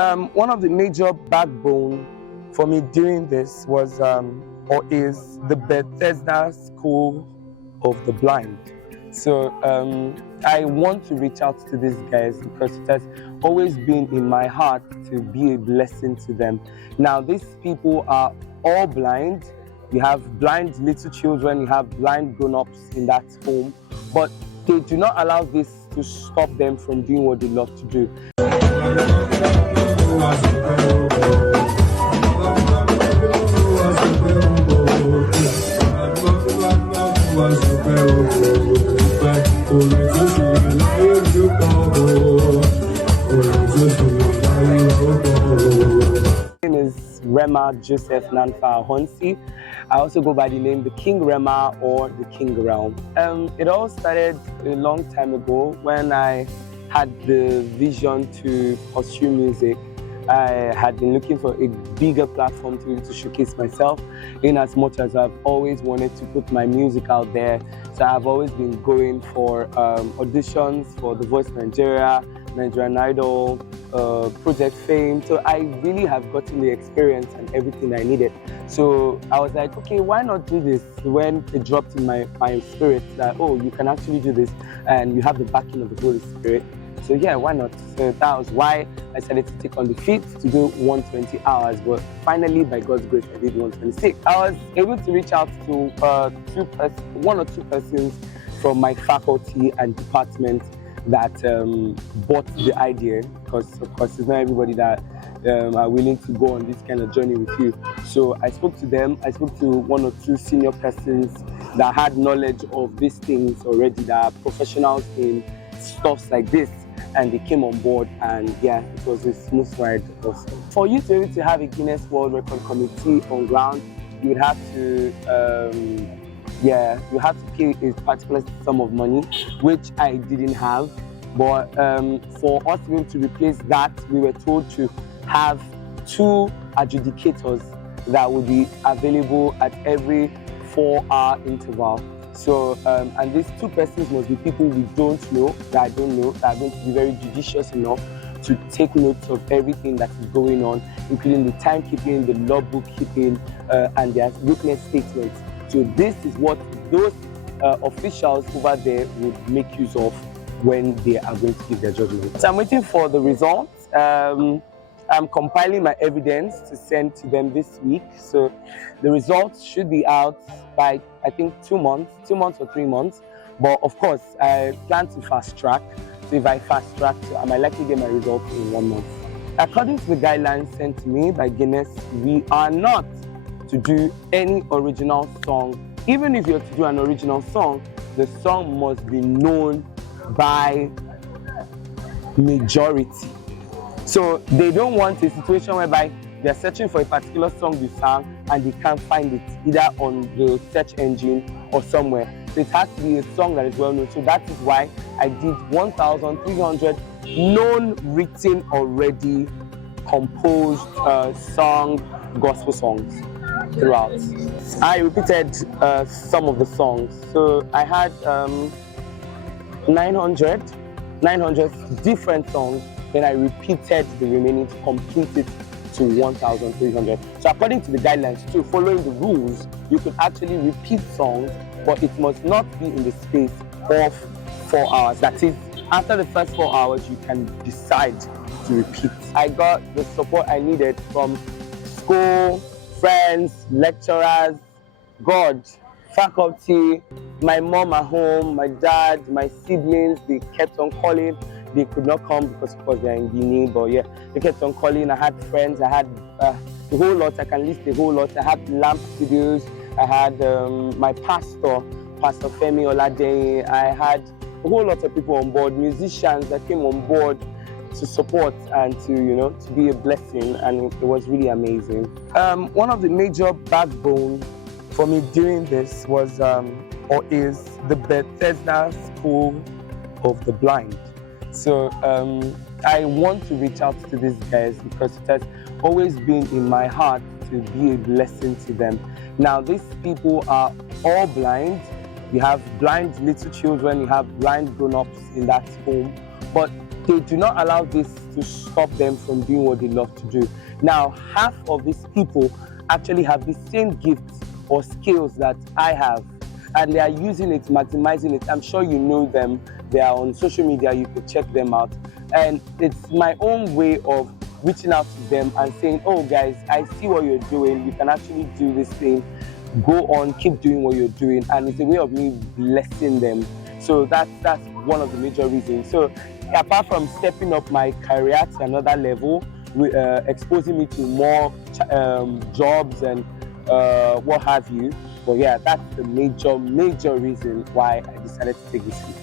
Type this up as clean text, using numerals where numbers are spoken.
One of the major backbone for me doing this was or is the Bethesda School of the Blind. So I want to reach out to these guys because it has always been in my heart to be a blessing to them. Now, these people are all blind. You have blind little children, you have blind grown-ups in that home, but they do not allow this to stop them from doing what they love to do. My name is Rhema Joseph Nanfa Ahonsi. I also go by the name the King Rhema or the King Realm. It all started a long time ago when I had the vision to pursue music. I had been looking for a bigger platform to be able to showcase myself, in as much as I've always wanted to put my music out there. So I've always been going for auditions for The Voice Nigeria, Nigerian Idol, Project Fame. So I really have gotten the experience and everything I needed. So I was like, okay, why not do this? When it dropped in my spirit that, oh, you can actually do this and you have the backing of the Holy Spirit. So yeah, why not? So that was why I decided to take on the feat to do 120 hours. But finally, by God's grace, I did 126. I was able to reach out to one or two persons from my faculty and department that bought the idea, because of course it's not everybody that are willing to go on this kind of journey with you. So I spoke to them. I spoke to one or two senior persons that had knowledge of these things already, that are professionals in stuff like this, and they came on board, and yeah, it was a smooth ride also. For you to be able to have a Guinness World Record committee on ground, you would have to you have to pay a particular sum of money, which I didn't have. But for us to be able to replace that, we were told to have 2 adjudicators that would be available at every 4-hour interval. So, and these 2 persons must be people we don't know, that I don't know, that are going to be very judicious enough to take notes of everything that is going on, including the timekeeping, the logbook keeping, and their witness statements. So this is what those officials over there would make use of when they are going to give their judgment. So I'm waiting for the results. I'm compiling my evidence to send to them this week. So the results should be out by, I think, 2 months or 3 months. But of course, I plan to fast track. So if I fast track, I might likely get my results in 1 month. According to the guidelines sent to me by Guinness, we are not to do any original song. Even if you're to do an original song, the song must be known by majority. So they don't want a situation whereby they're searching for a particular song you sang and they can't find it either on the search engine or somewhere. So it has to be a song that is well known. So that is why I did 1,300 known, written already, composed, sung gospel songs throughout. I repeated some of the songs. So I had 900 different songs. Then I repeated the remaining to complete it to 1,300. So according to the guidelines too, following the rules, you could actually repeat songs, but it must not be in the space of 4 hours. That is, after the first 4 hours, you can decide to repeat. I got the support I needed from school, friends, lecturers, God, faculty, my mom at home, my dad, my siblings. They kept on calling. They could not come because of course they're in Guinea, but yeah, they kept on calling. I had friends, I had a whole lot, I can list a whole lot. I had Lamp Studios, I had my pastor, Pastor Femi Olade. I had a whole lot of people on board, musicians that came on board to support and to, to be a blessing, and it was really amazing. One of the major backbone for me doing this was, or is, the Bethesda School of the Blind. So I want to reach out to these guys because it has always been in my heart to be a blessing to them. Now, these people are all blind. You have blind little children, you have blind grown-ups in that home, but they do not allow this to stop them from doing what they love to do. Now, half of these people actually have the same gifts or skills that I have, and they are using it, maximizing it. I'm sure you know them. They are on social media. You could check them out. And it's my own way of reaching out to them and saying, oh guys, I see what you're doing. You can actually do this thing. Go on, keep doing what you're doing. And it's a way of me blessing them. So that's one of the major reasons. So apart from stepping up my career to another level, exposing me to more jobs and what have you. But yeah, that's the major reason why I decided to take this leap.